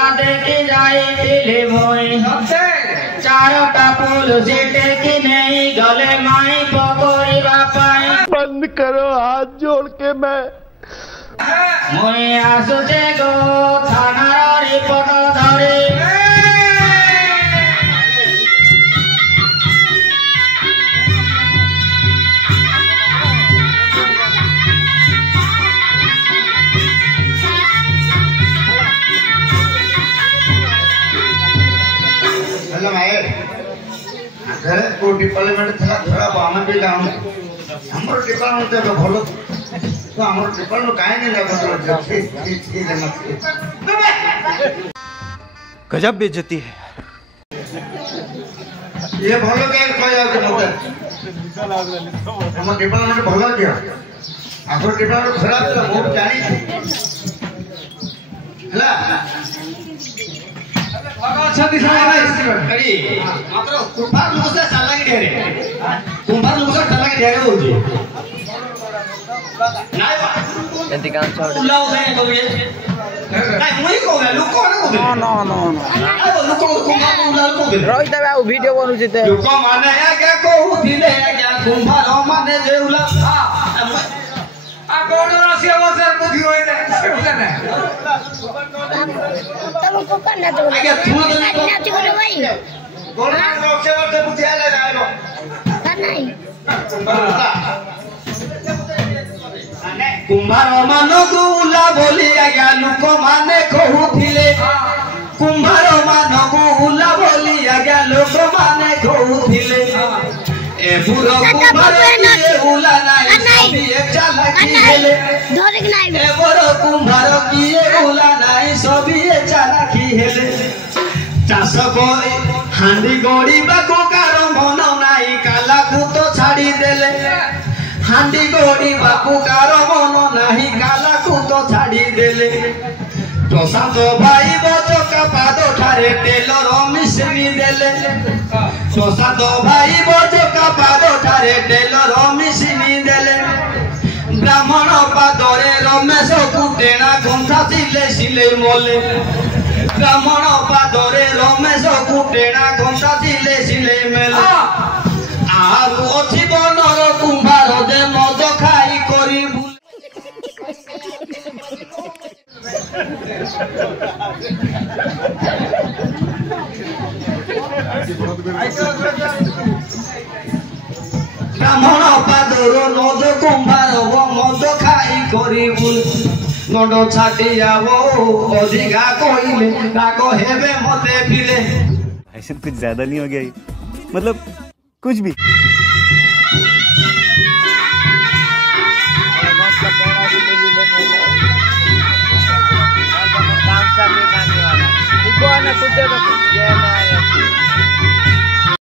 मेला देखी जाइली मुई चारोटा फूल सीटे की नहीं गले माई पकोरी बापाई। बंद करो हाथ जोड़ के मैं मुई आसुचे गो थानार रिपोर्ट धरी। डिपार्टमेंट था खराब आम भी जान हमर डिपार्टमेंट तो भलो तो हमर डिपार्टमेंट काहे नहीं लगा गजब बेइज्जती है ये भलो के कहया के मते हमर डिपार्टमेंट भलो दिया आगर डिपार्टमेंट खराब तो बहुत जानी हला अच्छा दिशा करी मात्र कुंभार लोक से चालाकी ढेरे कुंभार लोक से चालाकी ढेरे होती नाही एंती काम छोड़ उल्लाव नहीं तो ये नहीं मुई को गए लोक को को नो आयो लोक को कुंभार उल्लाव को गए रोहित बा वीडियो बनू जेते लोक माने या क्या को दिले या क्या कुंभार माने जे उल्लाव हां आ कोण राशिया वसर बुद्धि होय ना बुझले ना तुमको करना तो आगे तू नाच करो भाई कोण राशिया वसर बुद्धि आले गायलो नहीं कुंभार मानो गुला बोली आज्ञा लोक माने कहूथिले कुंभार मानो गुला बोली आज्ञा लोक माने कहूथिले ए बुरो कुंभार किए उला नाही सभी एक चालाकी हेले धरे के नहीं ए बुरो कुंभार किए उला नाही सभी एक चालाकी हेले चाष करे हांडी गड़ी बाको कार मन नाही काला को तो छाड़ी देले हांडी गड़ी बाको कार मन नाही काला को तो छाड़ी देले प्रशांत भाई बचका पाद ठारे टेलर मिश्री देले प्रशांत भाई बचका पाद ठारे टेलर मिश्री देले ब्राह्मण पादरे रमेश कुटेना गंथा सिले सिले मोले ब्राह्मण पादरे रमेश कुटेना गंथा सिले सिले मेले आगु अछि बनर कुंभार जे मद खाई करी ब्राह्मण पादर नद कुंभार मद खाई करी नड छाटी आवो अधिका कहले राग हेबे मते फिले ऐसे कुछ ज्यादा नहीं हो गया मतलब कुछ भी।